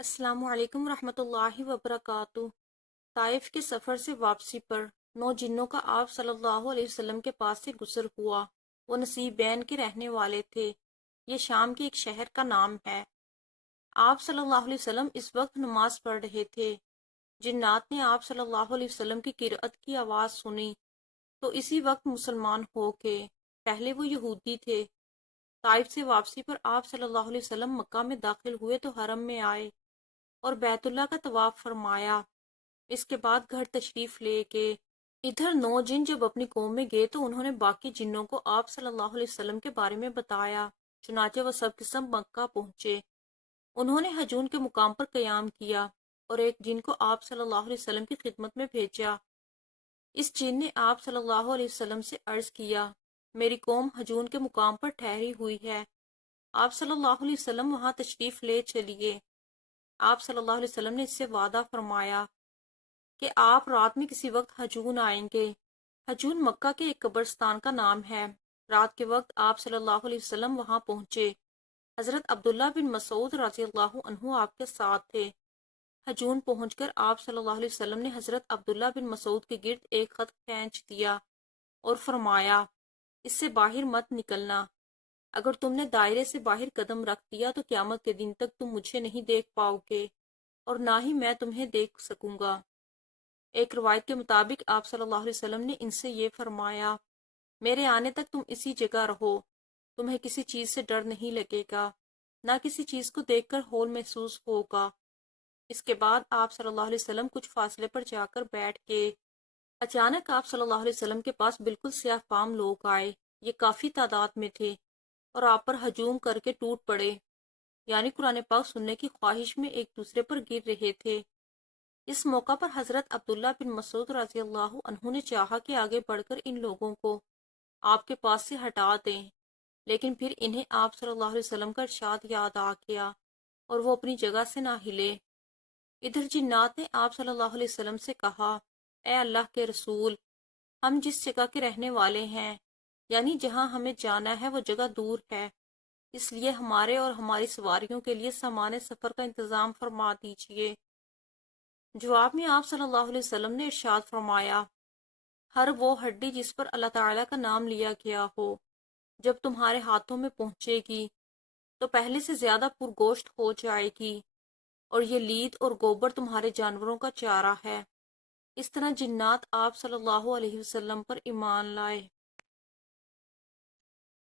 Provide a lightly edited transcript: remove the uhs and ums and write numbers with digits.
السلام علیکم ورحمۃ اللہ وبرکاتہ۔ طائف کے سفر سے واپسی پر 9 جنوں کا آپ صلی اللہ علیہ وسلم کے پاس سے گزر ہوا۔ وہ نصیبین کے رہنے والے تھے۔ یہ شام کے ایک شہر کا نام ہے۔ آپ صلی اللہ علیہ وسلم اس وقت نماز پڑھ رہے تھے۔ جنات نے آپ صلی اللہ علیہ وسلم کی قرأت کی آواز سنی تو اسی وقت مسلمان ہو کے، پہلے وہ یہودی تھے۔ طائف سے واپسی پر آپ صلی اللہ علیہ وسلم مکہ میں داخل ہوئے تو حرم میں آئے اور بیت اللہ کا طواف فرمایا۔ اس کے بعد گھر تشریف لے کے ادھر 9 جن جب اپنی قوم میں گئے تو انہوں نے باقی جنوں کو آپ صلی اللہ علیہ وسلم کے بارے میں بتایا۔ چنانچہ وہ سب کے سب مکہ پہنچے۔ انہوں نے حجون کے مقام پر قیام کیا اور ایک جن کو آپ صلی اللہ علیہ وسلم کی خدمت میں بھیجا۔ اس جن نے آپ صلی اللہ علیہ وسلم سے عرض کیا، میری قوم حجون کے مقام پر ٹھہری ہوئی ہے، آپ صلی اللہ علیہ وسلم وہاں تشریف لے چلیے۔ آپ صلی اللہ علیہ وسلم نے اس سے وعدہ فرمایا کہ آپ رات میں کسی وقت حجون آئیں گے۔ حجون مکہ کے ایک قبرستان کا نام ہے۔ رات کے وقت آپ صلی اللہ علیہ وسلم وہاں پہنچے۔ حضرت عبداللہ بن مسعود رضی اللہ عنہ آپ کے ساتھ تھے۔ حجون پہنچ کر آپ صلی اللہ علیہ وسلم نے حضرت عبداللہ بن مسعود کے گرد ایک خط کھینچ دیا اور فرمایا، اس سے باہر مت نکلنا۔ اگر تم نے دائرے سے باہر قدم رکھ دیا تو قیامت کے دن تک تم مجھے نہیں دیکھ پاؤ گے اور نہ ہی میں تمہیں دیکھ سکوں گا۔ ایک روایت کے مطابق آپ صلی اللہ علیہ وسلم نے ان سے یہ فرمایا، میرے آنے تک تم اسی جگہ رہو، تمہیں کسی چیز سے ڈر نہیں لگے گا، نہ کسی چیز کو دیکھ کر ہول محسوس ہوگا۔ اس کے بعد آپ صلی اللہ علیہ وسلم کچھ فاصلے پر جا کر بیٹھ گئے۔ اچانک آپ صلی اللہ علیہ وسلم کے پاس بالکل سیاہ فام لوگ آئے۔ یہ کافی تعداد میں تھے اور آپ پر ہجوم کر کے ٹوٹ پڑے، یعنی قرآن پاک سننے کی خواہش میں ایک دوسرے پر گر رہے تھے۔ اس موقع پر حضرت عبداللہ بن مسعود رضی اللہ عنہ نے چاہا کہ آگے بڑھ کر ان لوگوں کو آپ کے پاس سے ہٹا دیں، لیکن پھر انہیں آپ صلی اللہ علیہ وسلم کا ارشاد یاد آ گیا اور وہ اپنی جگہ سے نہ ہلے۔ ادھر جنات نے آپ صلی اللہ علیہ وسلم سے کہا، اے اللہ کے رسول، ہم جس جگہ کے رہنے والے ہیں، یعنی جہاں ہمیں جانا ہے وہ جگہ دور ہے، اس لیے ہمارے اور ہماری سواریوں کے لیے سامان سفر کا انتظام فرما دیجیے۔ جواب میں آپ صلی اللہ علیہ وسلم نے ارشاد فرمایا، ہر وہ ہڈی جس پر اللہ تعالیٰ کا نام لیا گیا ہو، جب تمہارے ہاتھوں میں پہنچے گی تو پہلے سے زیادہ پرگوشت ہو جائے گی، اور یہ لید اور گوبر تمہارے جانوروں کا چارہ ہے۔ اس طرح جنات آپ صلی اللہ علیہ وسلم پر ایمان لائے۔